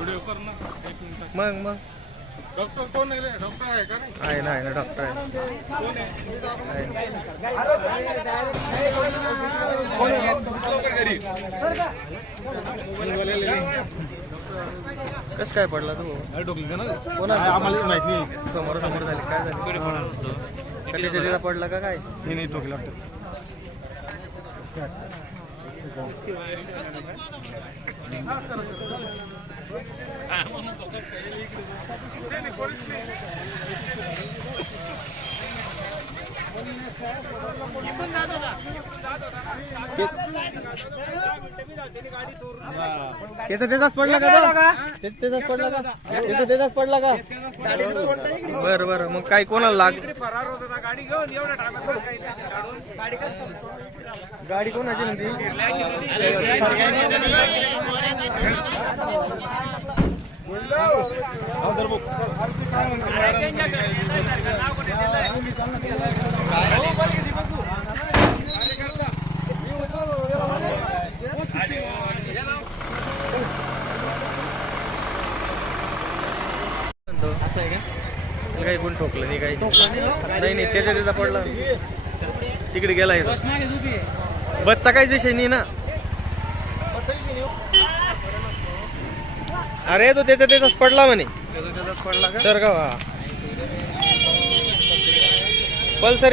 Video कर ना एक मिनिट. मग मग. डॉक्टर कोण आहे रे? डॉक्टर आहे का रे? आहे ना आहे ना डॉक्टर आहे. कोण आहे? आहे. लवकर घरी. कसं काय पडला तू? कोणाला आम्हाला माहीत नाही. समोर समोर झाली. काय झाली? कधी पडला का काय? मी नाही टोकली वाटतं त्याचा त्याचाच पडला का त्याचाच पडला का? त्याचा त्याचाच पडला का? बर बर. मग काय कोणाला लाग फरार होता? गाडी कोणाची म्हणते असं आहे का काही कोण ठोकलं नाही काही नाही. नाही त्याच्या त्याचा पडला. तिकडे गेला येतो बसचा काहीच विषय नाही ना. अरे तो त्याचा त्याचाच पडला म्हणे. पडला का तर का वा पल्सर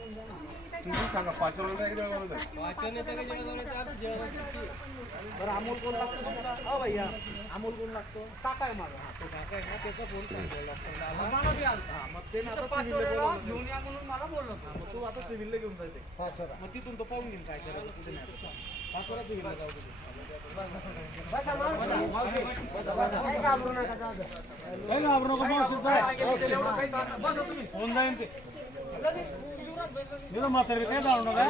सांगा पाच अमोल कोण लागतो तुम्हाला? भैया अमोल कोण लागतो काका आहे माझा हा, तो काका आहे ना त्याचा फोन मग ते ना आता सिव्हिलला मग तू आता सिव्हिलला घेऊन जायचे मग तिथून तो पाहून घेईन काय करायचं पाचोरा सिव्हिलला जाऊ दे. होऊन जाईन ते म्हातारी काय जाऊ नका